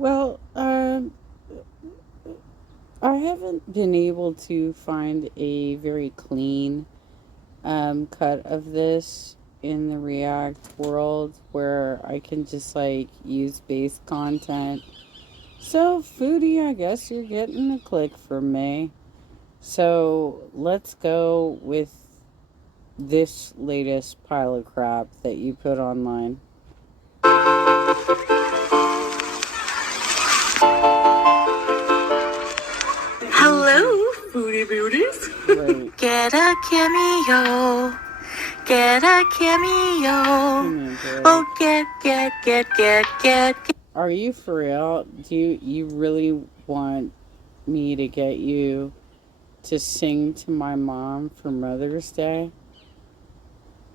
Well, I haven't been able to find a very clean cut of this in the React world where I can just like use base content. So, Foodie, I guess you're getting a click from me. So, let's go with this latest pile of crap that you put online. Hello, Foody Beauties. Right. Get a cameo. Get a cameo. Give me a break. Oh, get. Are you for real? Do you really want me to get you to sing to my mom for Mother's Day?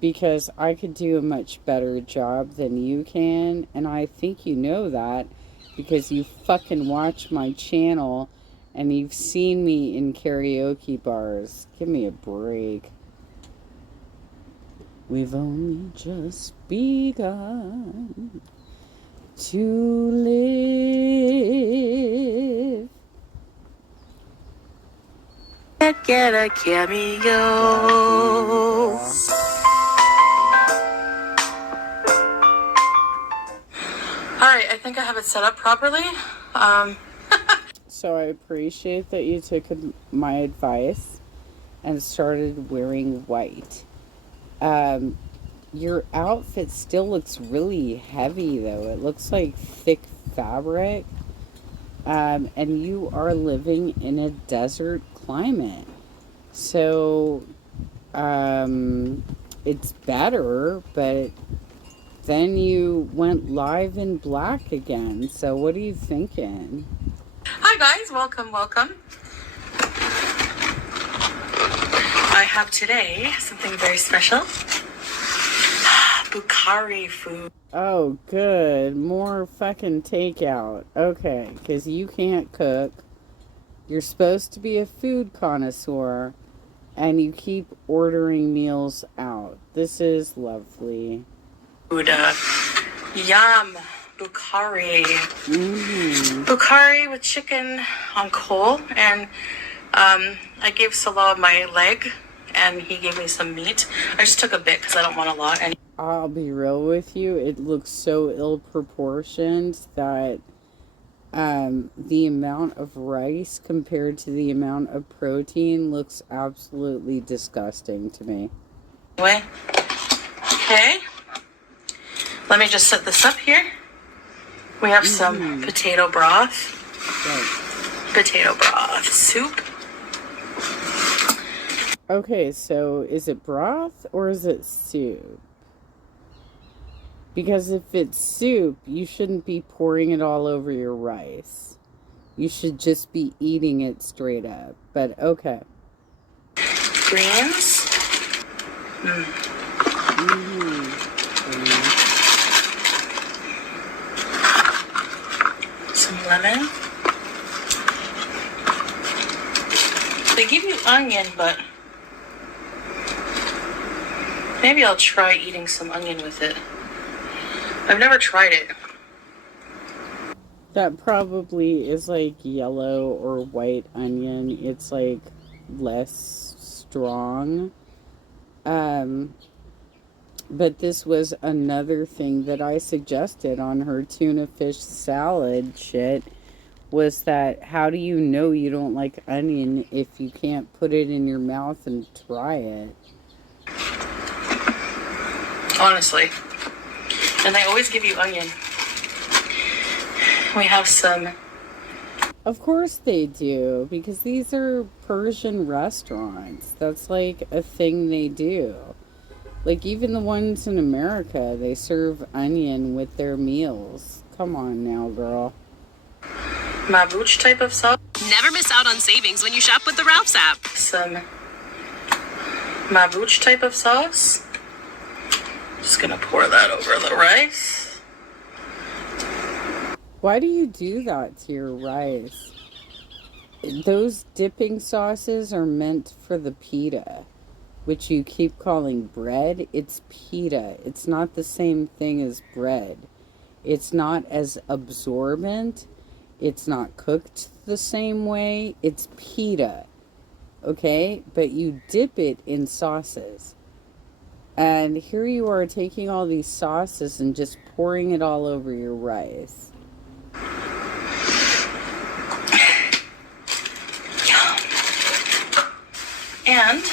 Because I could do a much better job than you can, and I think you know that because you fucking watch my channel and you've seen me in karaoke bars. Give me a break. We've only just begun to live. Get a cameo. Alright, I think I have it set up properly. So I appreciate that you took my advice and started wearing white. Your outfit still looks really heavy, though. It looks like thick fabric. And you are living in a desert climate. So, it's better, but then you went live in black again. So what are you thinking? Hi guys, welcome. I have today something very special. Bukhari food. Oh, good. More fucking takeout. Okay, because you can't cook. You're supposed to be a food connoisseur, and you keep ordering meals out. This is lovely. Food, yum. Bukhari. Mm-hmm. Bukhari with chicken on coal, and I gave Salah my leg, and he gave me some meat. I just took a bit because I don't want a lot. And I'll be real with you. It looks so ill-proportioned that the amount of rice compared to the amount of protein looks absolutely disgusting to me. anyway, okay. Let me just set this up here. We have some potato broth. Right. Potato broth soup. Okay, so is it broth or is it soup? Because if it's soup, you shouldn't be pouring it all over your rice. You should just be eating it straight up. But okay. Greens. Some lemon. They give you onion, but maybe I'll try eating some onion with it. I've never tried it. That probably is like yellow or white onion. It's like less strong. But this was another thing that I suggested on her tuna fish salad shit, was that how do you know you don't like onion if you can't put it in your mouth and try it? Honestly. And they always give you onion. We have some. Of course they do, because these are Persian restaurants. That's like a thing they do. Like even the ones in America, they serve onion with their meals. Come on now, girl. Mabuch type of sauce. Never miss out on savings when you shop with the Ralph's app. Some Mabuch type of sauce. Just gonna pour that over the rice. Why do you do that to your rice? Those dipping sauces are meant for the pita, which you keep calling bread. It's pita. It's not the same thing as bread. It's not as absorbent It's not cooked the same way. It's pita, okay? But you dip it in sauces. And here you are taking all these sauces and just pouring it all over your rice. And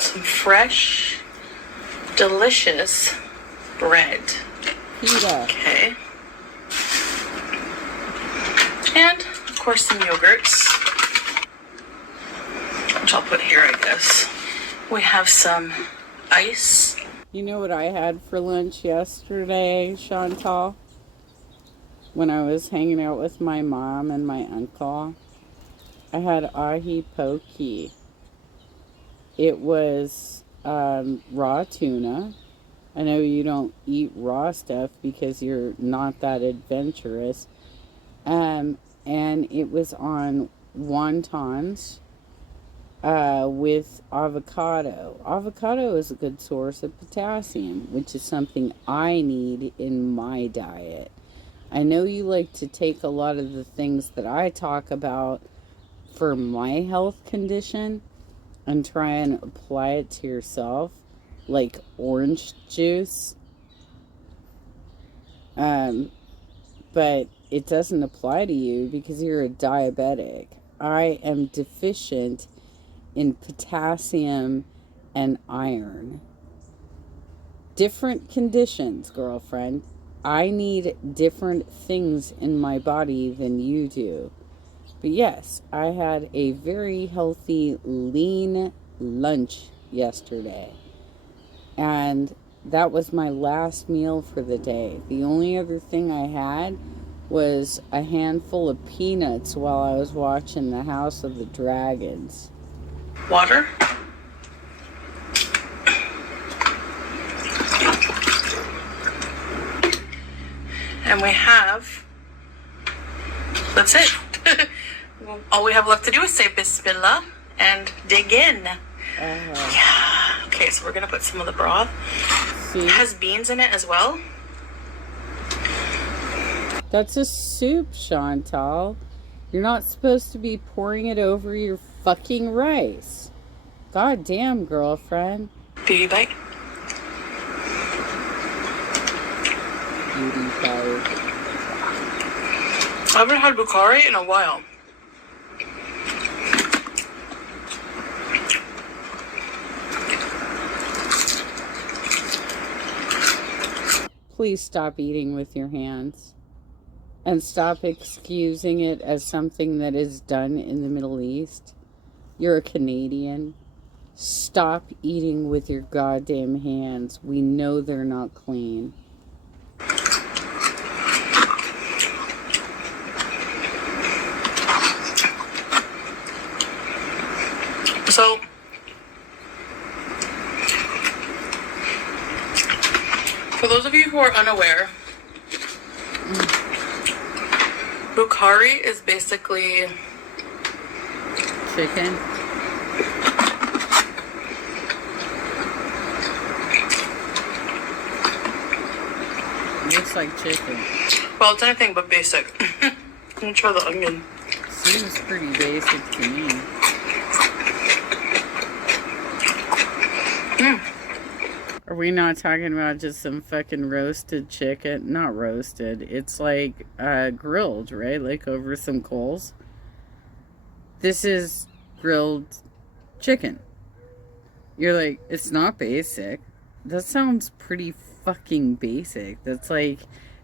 some fresh, delicious bread. Pita. Okay. And, of course, some yogurts, which I'll put here, I guess. We have some ice. You know what I had for lunch yesterday, Chantal? When I was hanging out with my mom and my uncle, I had ahi poke. It was raw tuna. I know you don't eat raw stuff because you're not that adventurous. And it was on wontons with avocado. Avocado is a good source of potassium, which is something I need in my diet. I know you like to take a lot of the things that I talk about for my health condition and try and apply it to yourself, like orange juice. But it doesn't apply to you because you're a diabetic. I am deficient in potassium and iron. Different conditions, girlfriend. I need different things in my body than you do. But yes, I had a very healthy, lean lunch yesterday. And that was my last meal for the day. The only other thing I had was a handful of peanuts while I was watching the House of the Dragons. Water. And we have, that's it. All we have left to do is say Bismillah and dig in. Yeah. Okay, so we're going to put some of the broth. See? It has beans in it as well. That's a soup, Chantal. You're not supposed to be pouring it over your fucking rice. God damn, girlfriend. Beauty bite. Beauty bite. I haven't had bukhari in a while. Please stop eating with your hands. And stop excusing it as something that is done in the Middle East. You're a Canadian. Stop eating with your goddamn hands. We know they're not clean. So, for those of you who are unaware, bukhari is basically chicken. Looks like chicken. Well, it's anything but basic. Let me try the onion. Seems pretty basic to me. Are we not talking about just some fucking roasted chicken? Not roasted. It's like grilled, right? Like over some coals. This is grilled chicken. You're like, it's not basic. That sounds pretty fucking basic. That's like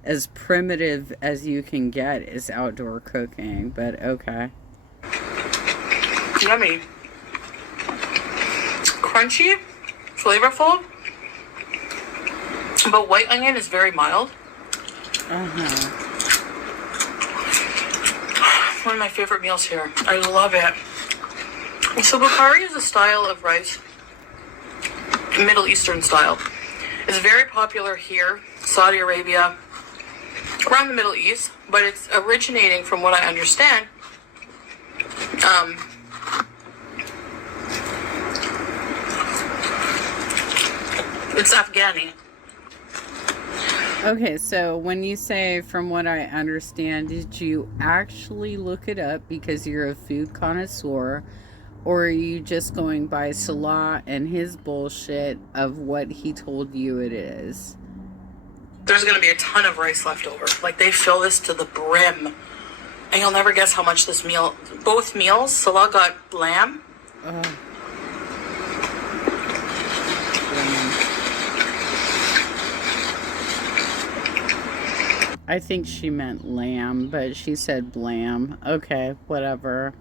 as primitive as you can get is outdoor cooking, but okay. Yummy. Crunchy, flavorful, but white onion is very mild. One of my favorite meals here. I love it. So bukhari is a style of rice, Middle Eastern style. It's very popular here, Saudi Arabia, around the Middle East, but it's originating, from what I understand, it's Afghani. Okay, so when you say, from what I understand, did you actually look it up because you're a food connoisseur, or are you just going by Salah and his bullshit of what he told you it is? There's gonna be a ton of rice left over. Like, they fill this to the brim. And you'll never guess how much this meal, both meals, Salah got lamb. I think she meant lamb, but she said blam. Okay, whatever.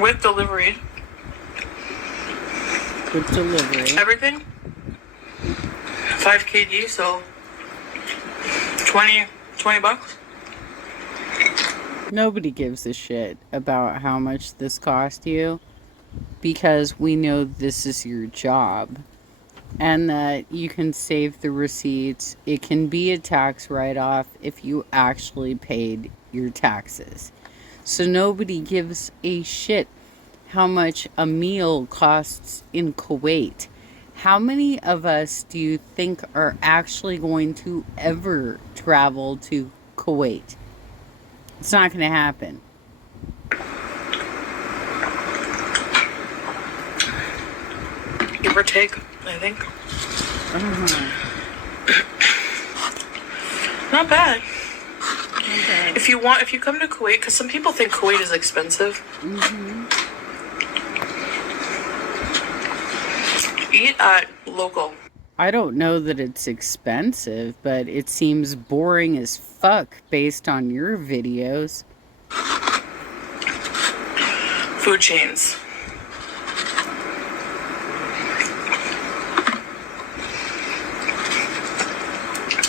With delivery. With delivery. Everything. 5 kg, so 20 bucks. Nobody gives a shit about how much this cost you because we know this is your job and that you can save the receipts. It can be a tax write-off if you actually paid your taxes. So nobody gives a shit how much a meal costs in Kuwait. How many of us do you think are actually going to ever travel to Kuwait? It's not going to happen. Give or take, I think. Not bad. Okay. If you come to Kuwait, because some people think Kuwait is expensive. Eat at local. I don't know that it's expensive, but it seems boring as fuck based on your videos. Food chains.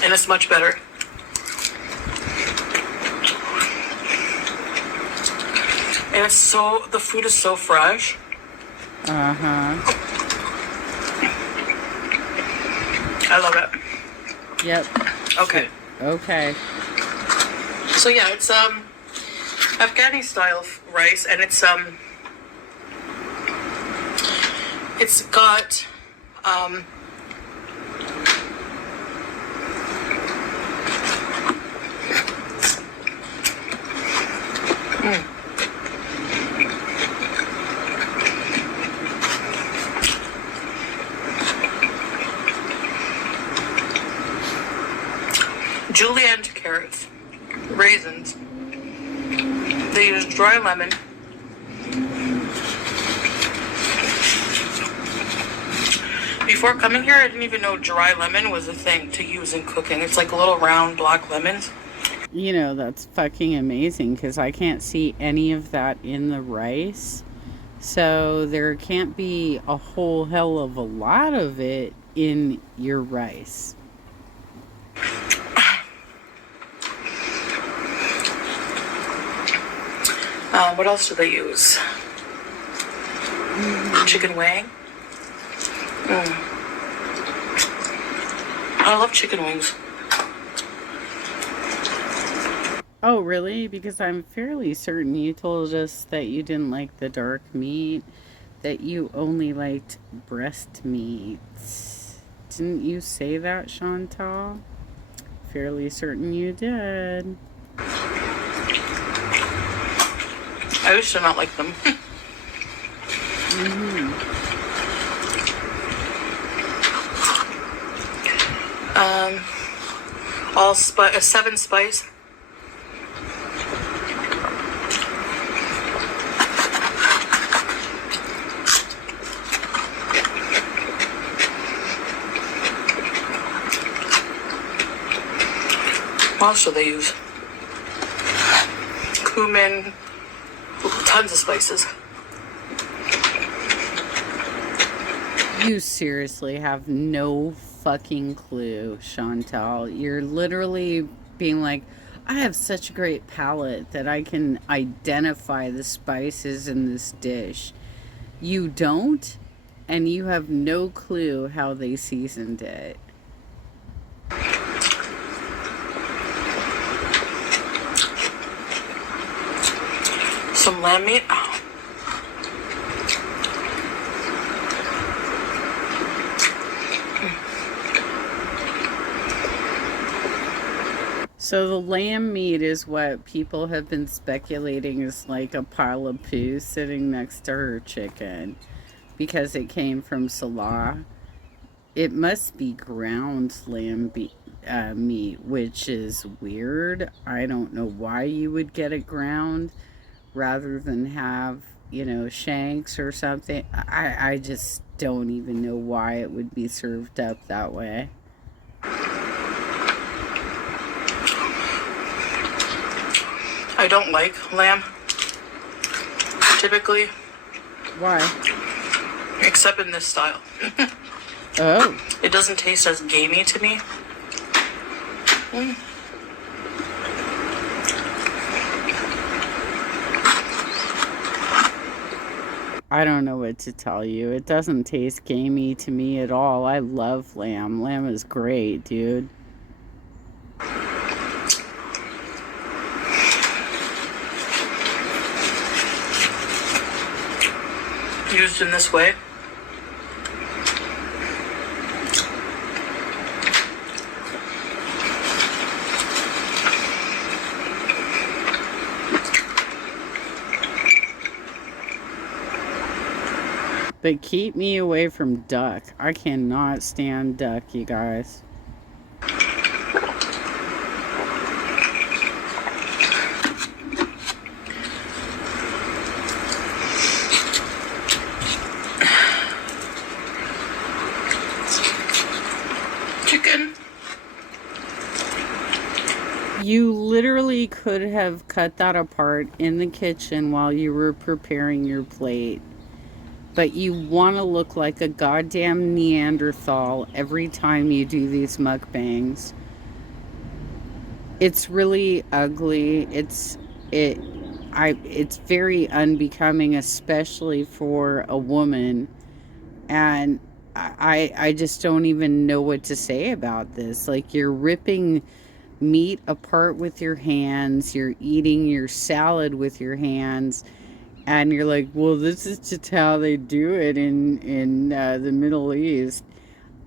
And it's much better. And the food is so fresh. I love it. Yep. Okay. Okay. So yeah, it's Afghani style rice, and it's got julienne carrots, raisins. They use dry lemon. Before coming here, I didn't even know dry lemon was a thing to use in cooking. It's like little round black lemons. You know, that's fucking amazing because I can't see any of that in the rice. So there can't be a whole hell of a lot of it in your rice. What else do they use? Chicken wing. I love chicken wings. Oh, really? Because I'm fairly certain you told us that you didn't like the dark meat, that you only liked breast meat. Didn't you say that, Chantal? Fairly certain you did. I used to not like them. A 7 spice. What else do they use? Cumin. Tons of spices. You seriously have no fucking clue, Chantal. You're literally being like, I have such a great palate that I can identify the spices in this dish. You don't? and you have no clue how they seasoned it. Some lamb meat. So the lamb meat is what people have been speculating is like a pile of poo sitting next to her chicken because it came from Salah. It must be ground lamb meat, which is weird. I don't know why you would get it ground rather than have, shanks or something. I just don't even know why it would be served up that way. I don't like lamb, typically. Why? Except in this style. Oh. It doesn't taste as gamey to me. I don't know what to tell you. It doesn't taste gamey to me at all. I love lamb. Lamb is great, dude. Used in this way. But keep me away from duck. I cannot stand duck, you guys. Chicken. You literally could have cut that apart in the kitchen while you were preparing your plate. But you want to look like a goddamn Neanderthal every time you do these mukbangs. It's really ugly. It's very unbecoming, especially for a woman. And I just don't even know what to say about this. Like, you're ripping meat apart with your hands. You're eating your salad with your hands. And you're like, well, this is just how they do it in the Middle East.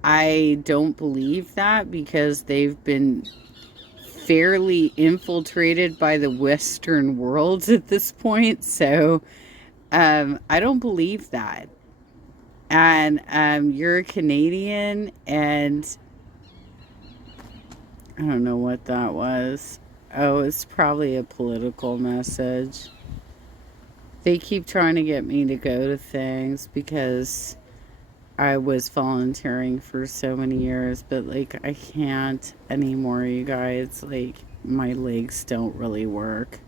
I don't believe that because they've been fairly infiltrated by the Western world at this point. So I don't believe that. And you're a Canadian, and I don't know what that was. Oh, it's probably a political message. They keep trying to get me to go to things because I was volunteering for so many years, but like I can't anymore, you guys. Like, my legs don't really work.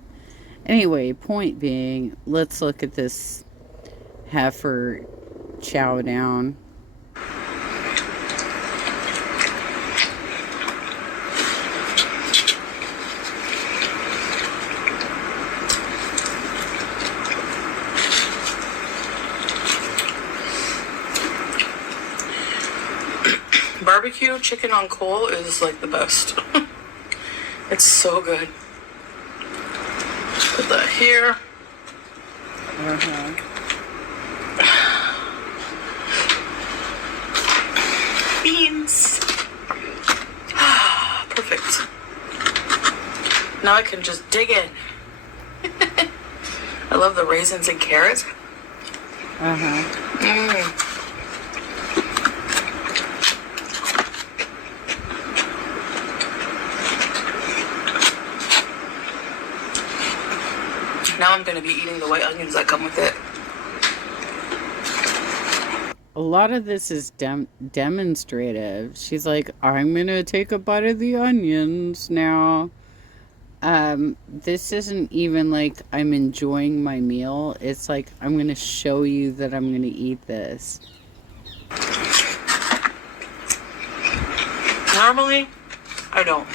Anyway, point being, let's look at this heifer chow down. Barbecue chicken on coal is like the best. It's so good. Put that here. Beans. Perfect. Now I can just dig in. I love the raisins and carrots. Now I'm going to be eating the white onions that come with it. A lot of this is demonstrative. She's like, I'm going to take a bite of the onions now. This isn't even like I'm enjoying my meal. It's like, I'm going to show you that I'm going to eat this. Normally, I don't.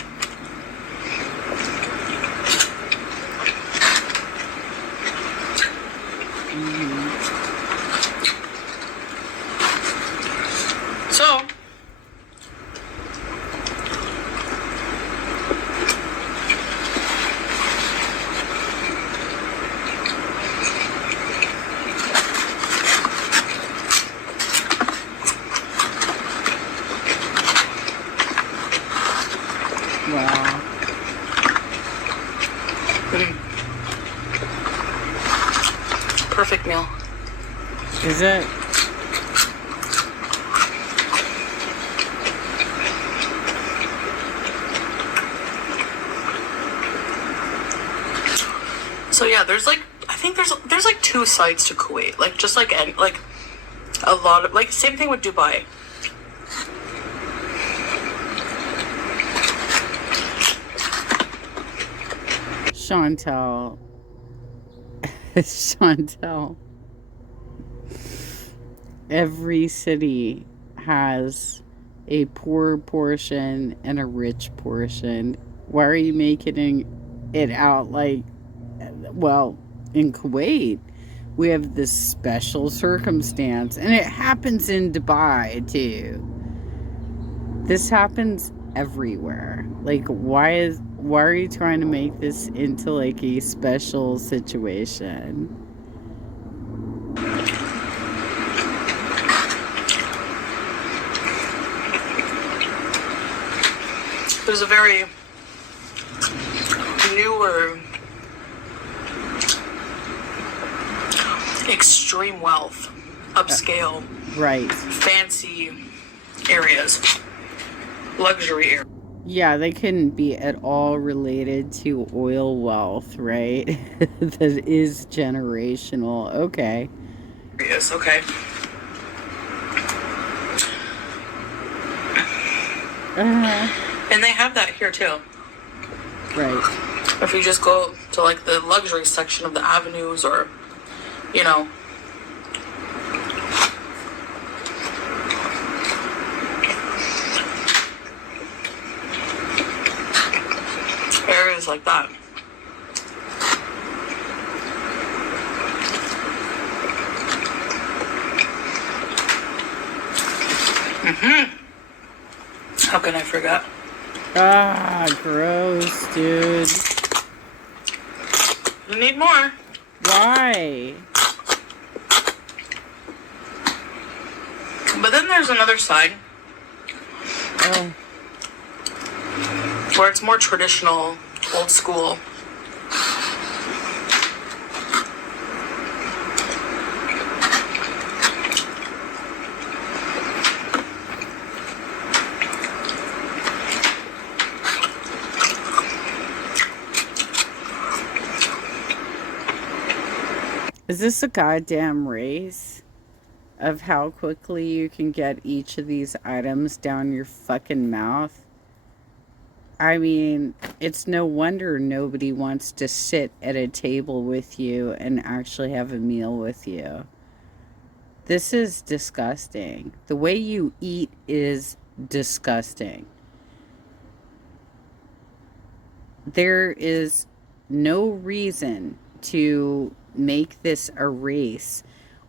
Is it? So yeah, there's like, I think there's like 2 sides to Kuwait. Like just like a lot of, like, same thing with Dubai. Chantel. Chantel. Every city has a poor portion and a rich portion. Why are you making it out like, well, in Kuwait, we have this special circumstance, and it happens in Dubai too. This happens everywhere. Like, why are you trying to make this into like a special situation? There's a very newer, extreme wealth, upscale, Right. fancy areas, luxury areas. Yeah, they couldn't be at all related to oil wealth, right? That is generational. Okay. Okay. And they have that here too. Right. If you just go to like the luxury section of the avenues, or, you know, areas like that. How can I forget? Ah, gross, dude. You need more. Why? But then there's another side Oh, where it's more traditional, old school. is this a goddamn race of how quickly you can get each of these items down your fucking mouth? I mean, it's no wonder nobody wants to sit at a table with you and actually have a meal with you. This is disgusting. The way you eat is disgusting. There is no reason to make this a race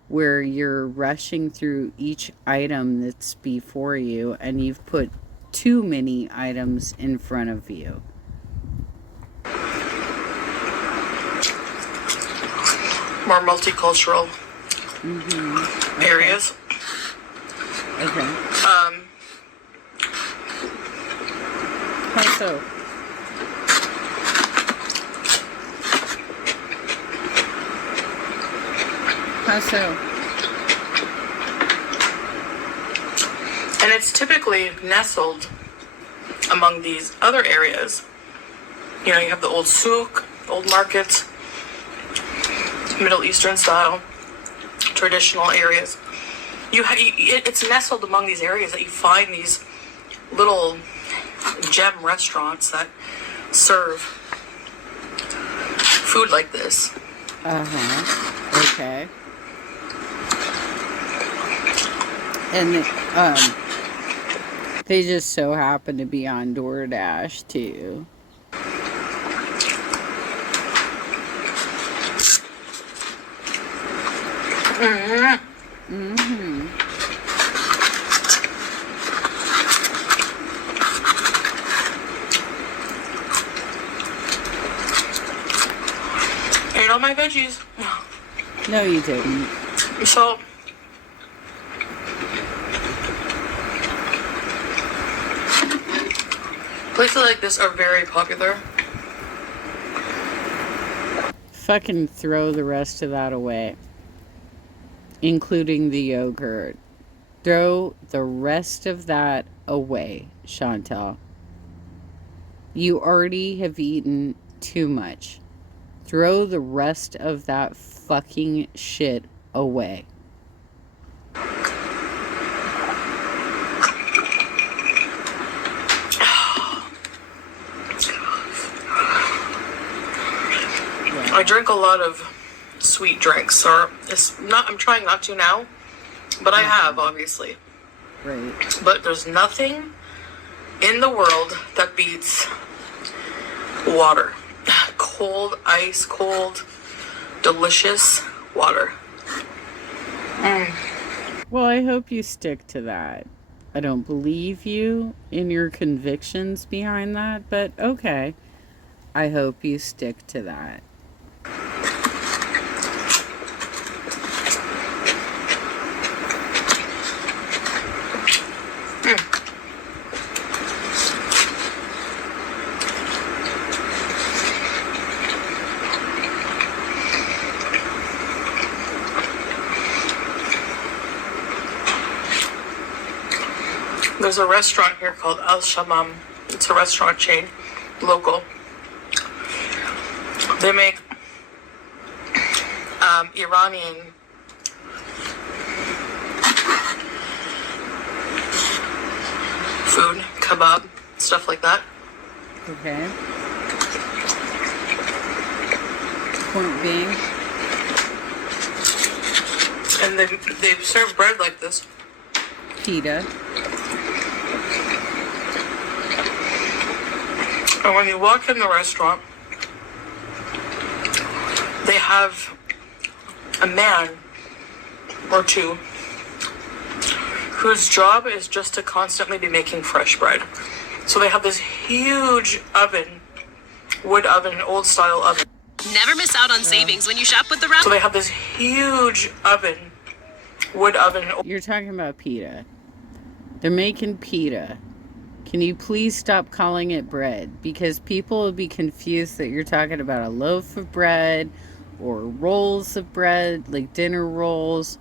where you're rushing through each item that's before you and you've put too many items in front of you. More multicultural areas. Okay. How so? How so? And it's typically nestled among these other areas. You know, you have the old souk, old markets, Middle Eastern style, traditional areas. It's nestled among these areas that you find these little gem restaurants that serve food like this. Okay. And they just so happen to be on DoorDash too. Ate all my veggies. No, you didn't. So, places like this are very popular. Fucking throw the rest of that away. including the yogurt. Throw the rest of that away, Chantel. You already have eaten too much. Throw the rest of that fucking shit away. I drink a lot of sweet drinks, or it's not. I'm trying not to now, but I have, obviously. Right. But there's nothing in the world that beats water. Cold, ice cold, delicious water. Well, I hope you stick to that. I don't believe you in your convictions behind that, but okay. I hope you stick to that. There's a restaurant here called Al Shamam. It's a restaurant chain, local. They make Iranian food, kebab, stuff like that. Okay. Point being. And they serve bread like this. Pita. And when you walk in the restaurant, they have a man or two whose job is just to constantly be making fresh bread. So they have this huge oven, wood oven, old style oven. Never miss out on savings when you shop with the Ralph. So they have this huge oven, wood oven. You're talking about pita. They're making pita. Can you please stop calling it bread? Because people will be confused that you're talking about a loaf of bread or rolls of bread, like dinner rolls.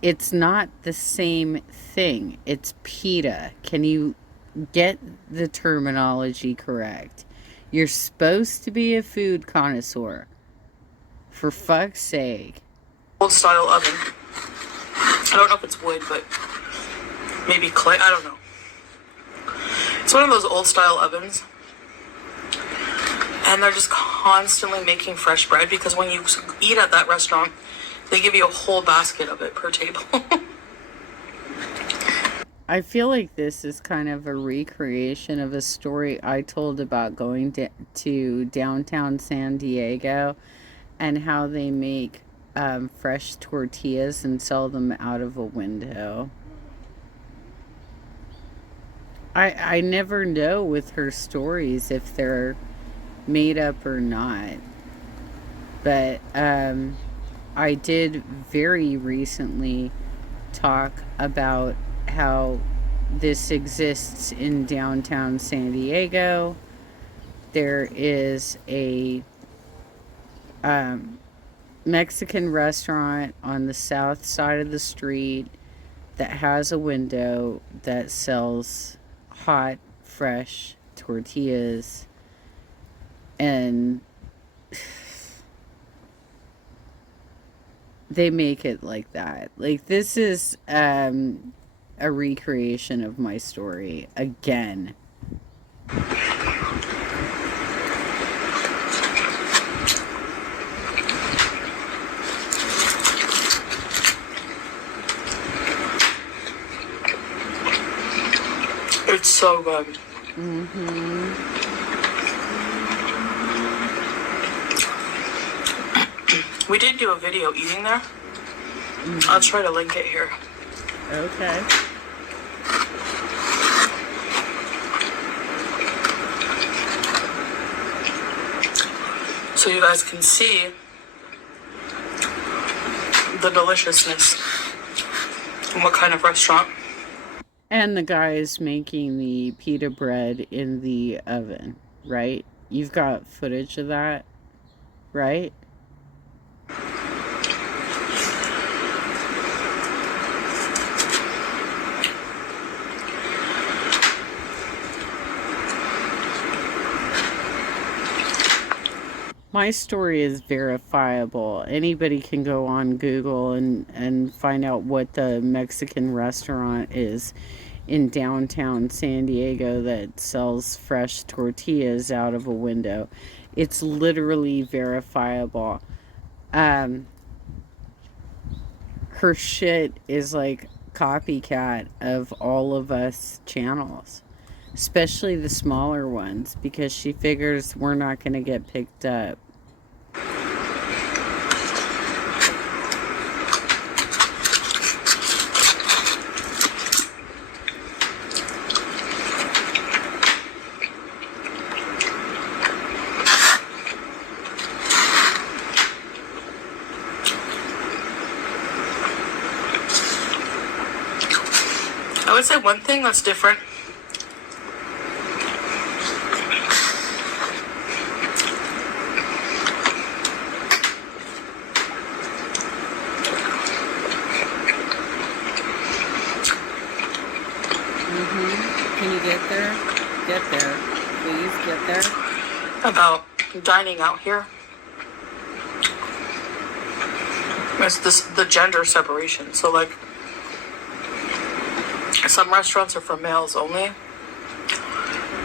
It's not the same thing. It's pita. Can you get the terminology correct? You're supposed to be a food connoisseur. For fuck's sake. Old style oven. I don't know if it's wood, but maybe clay. I don't know. It's one of those old style ovens. And they're just constantly making fresh bread because when you eat at that restaurant, they give you a whole basket of it per table. I feel like this is kind of a recreation of a story I told about going to downtown San Diego and how they make fresh tortillas and sell them out of a window. I never know with her stories if they're made up or not. But I did very recently talk about how this exists in downtown San Diego. There is a Mexican restaurant on the south side of the street that has a window that sells hot, fresh tortillas, and they make it like that. Like, this is a recreation of my story again. It's so good. Mm-hmm. We did do a video eating there. Mm-hmm. I'll try to link it here. Okay. So you guys can see the deliciousness and what kind of restaurant. And the guy is making the pita bread in the oven, right? You've got footage of that, right? My story is verifiable. Anybody can go on Google and find out what the Mexican restaurant is in downtown San Diego that sells fresh tortillas out of a window. It's literally verifiable. Um, her shit is like copycat of all of us channels, especially the smaller ones, because she figures we're not going to get picked up. I would say one thing that's different. Can you get there? Get there. Please get there. About dining out here. It's the gender separation. So like, some restaurants are for males only,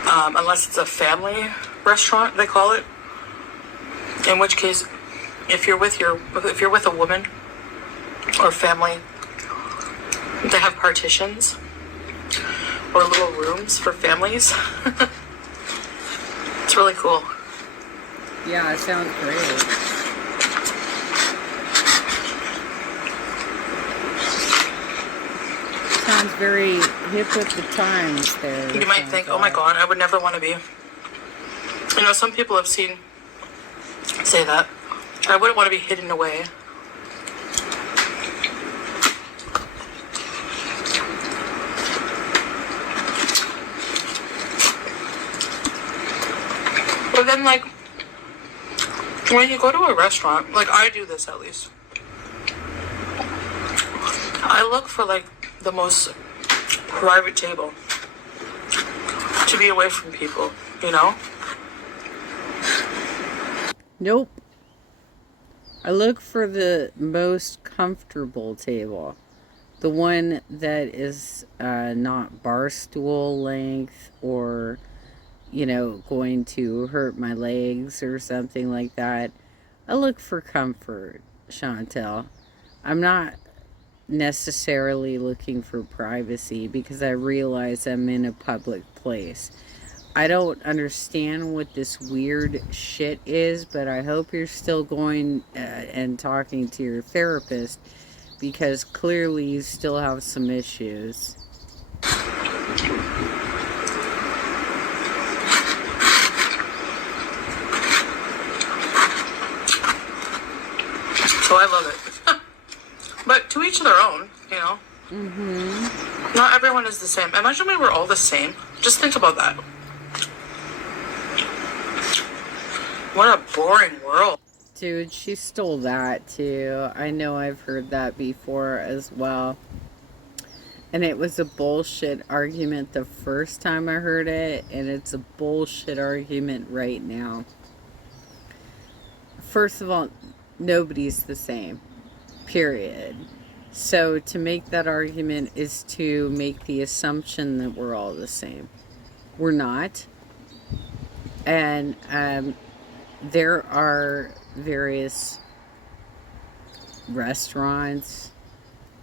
unless it's a family restaurant, they call it. In which case, if you're with a woman or family, they have partitions or little rooms for families. It's really cool. Yeah, it sounds great. Sounds very hip with the times there. You might think, oh my god, I would never want to be. You know, some people have say that. I wouldn't want to be hidden away. But then, like, when you go to a restaurant, like I do this at least, I look for like the most private table to be away from people, you know? Nope. I look for the most comfortable table. The one that is not bar stool length or, you know, going to hurt my legs or something like that. I look for comfort, Chantel. I'm not necessarily looking for privacy because I realize I'm in a public place. I don't understand what this weird shit is, but I hope you're still going and talking to your therapist because clearly you still have some issues. So I love it. But to each their own, you know? Not everyone is the same. Imagine we were all the same. Just think about that. What a boring world. Dude, she stole that too. I know I've heard that before as well. And it was a bullshit argument the first time I heard it, and it's a bullshit argument right now. First of all, nobody's the same. Period. So to make that argument is to make the assumption that we're all the same. We're not. And there are various restaurants,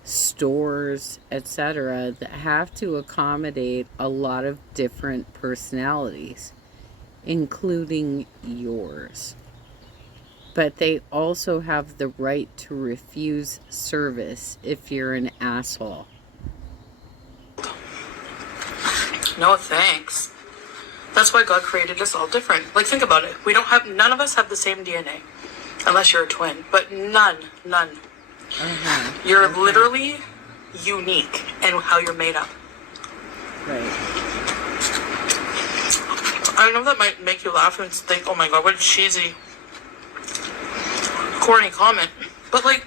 stores, etc. that have to accommodate a lot of different personalities, including yours. But they also have the right to refuse service if you're an asshole. No thanks. That's why God created us all different. Like, think about it. None of us have the same DNA. Unless you're a twin. But none. You're literally unique in how you're made up. Right. I know that might make you laugh and think, oh my god, what a cheesy, corny comment. But like,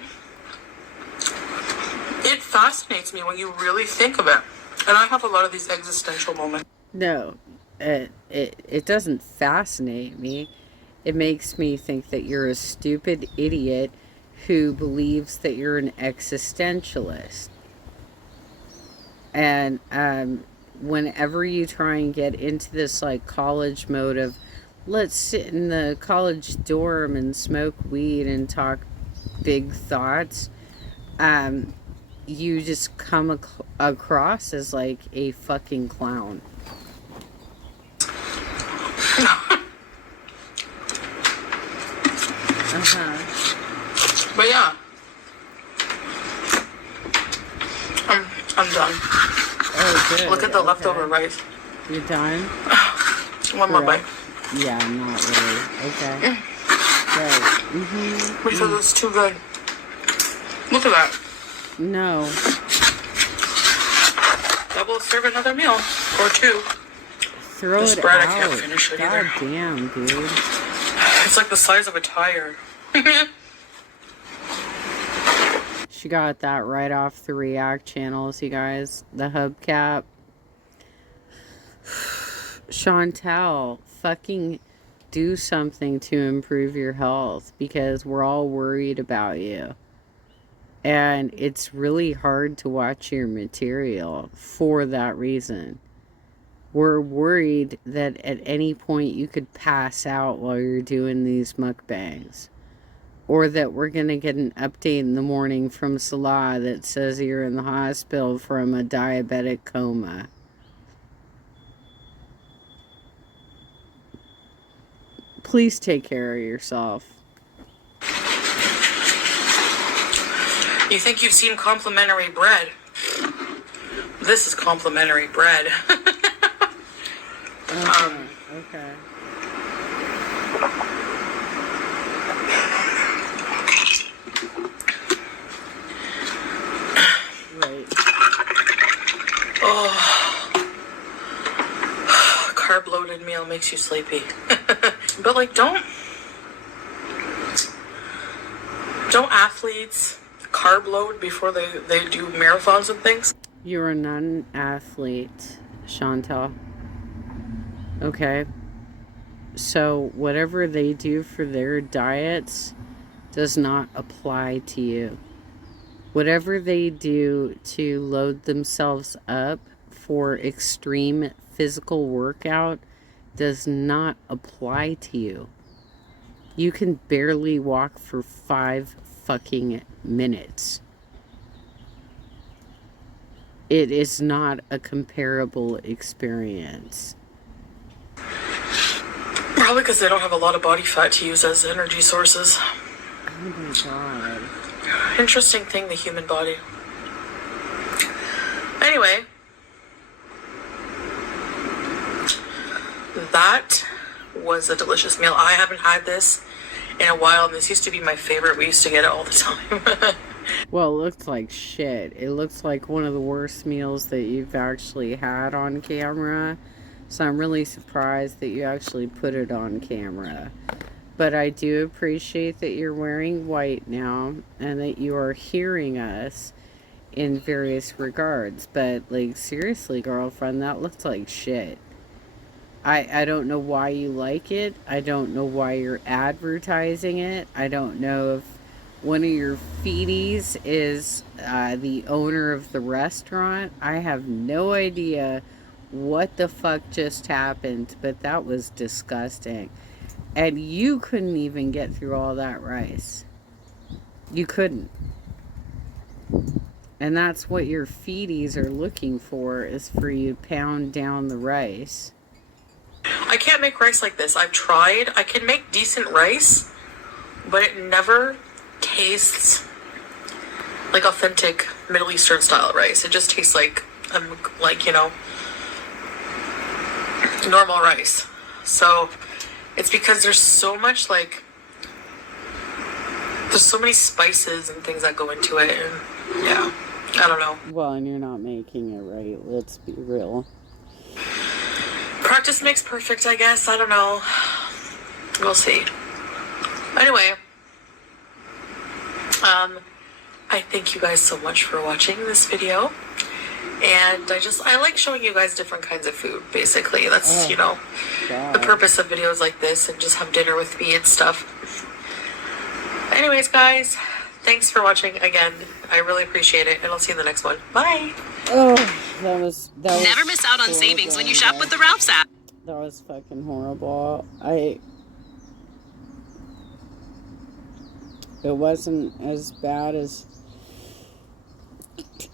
it fascinates me when you really think of it. And I have a lot of these existential moments. No, it doesn't fascinate me. It makes me think that you're a stupid idiot who believes that you're an existentialist. And whenever you try and get into this like college mode of let's sit in the college dorm and smoke weed and talk big thoughts, you just come across as like a fucking clown. But yeah, I'm done. Oh, good. Look at the leftover rice. You're done? One more bite. Yeah, not really. Okay. Right. Because it's too good. Look at that. No. That will serve another meal. Or two. Throw This it bread, out. I can't finish it God either. damn, dude. It's like the size of a tire. She got that right off the React channels, you guys. The hubcap. Chantel, fucking do something to improve your health because we're all worried about you. And it's really hard to watch your material for that reason. We're worried that at any point you could pass out while you're doing these mukbangs. Or that we're going to get an update in the morning from Salah that says you're in the hospital from a diabetic coma. Please take care of yourself. You think you've seen complimentary bread? This is complimentary bread. Okay. Right. Oh. Carb-loaded meal makes you sleepy. But like, don't athletes carb load before they do marathons and things? You're a non-athlete, Chantal. Okay. So whatever they do for their diets does not apply to you. Whatever they do to load themselves up for extreme physical workout does not apply to you. You can barely walk for 5 fucking minutes. It is not a comparable experience. Probably because they don't have a lot of body fat to use as energy sources. Oh my god. Interesting thing, the human body. Anyway, that was a delicious meal. I haven't had this in a while, and this used to be my favorite. We used to get it all the time. Well, it looks like shit. It looks like one of the worst meals that you've actually had on camera. So I'm really surprised that you actually put it on camera. But I do appreciate that you're wearing white now and that you are hearing us in various regards. But, like, seriously, girlfriend, that looks like shit. I don't know why you like it. I don't know why you're advertising it. I don't know if one of your feedies is the owner of the restaurant. I have no idea what the fuck just happened, but that was disgusting. And you couldn't even get through all that rice. You couldn't. And that's what your feedies are looking for, is for you to pound down the rice. I can't make rice like this. I've tried. I can make decent rice, but it never tastes like authentic Middle Eastern style rice. It just tastes like normal rice. So it's because there's so much there's so many spices and things that go into it, and yeah, I don't know. Well, and you're not making it right. Let's be real. Practice makes perfect, I guess. I don't know. We'll see. Anyway, I thank you guys so much for watching this video. And I like showing you guys different kinds of food, basically. That's, the God. purpose of videos like this, and just have dinner with me and stuff. Anyways, guys, thanks for watching again. I really appreciate it, and I'll see you in the next one. Bye! Oh, that was Never miss out on horrible, savings when you guys. shop with the Ralph's app. That was fucking horrible. It wasn't as bad as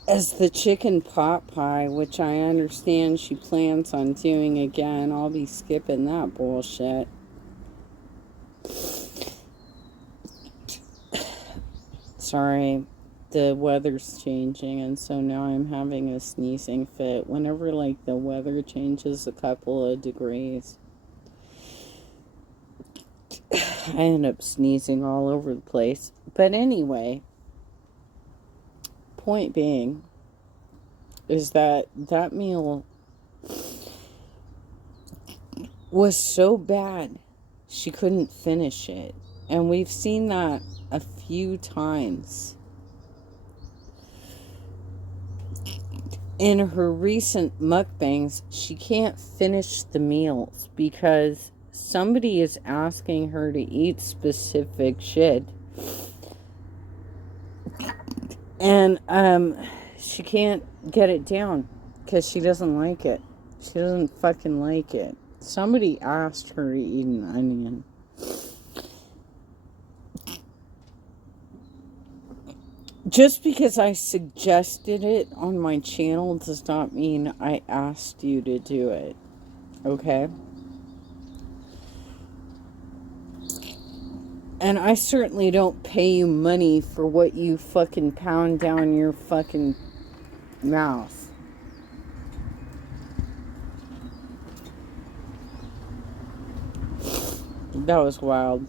the chicken pot pie, which I understand she plans on doing again. I'll be skipping that bullshit. Sorry, the weather's changing, and so now I'm having a sneezing fit. Whenever, like, the weather changes a couple of degrees, I end up sneezing all over the place. But anyway, point being is that meal was so bad she couldn't finish it. And we've seen that a few times in her recent mukbangs. She can't finish the meals because somebody is asking her to eat specific shit, and she can't get it down because she doesn't like it. She doesn't fucking like it. Somebody asked her to eat an onion. Just because I suggested it on my channel does not mean I asked you to do it. Okay? And I certainly don't pay you money for what you fucking pound down your fucking mouth. That was wild.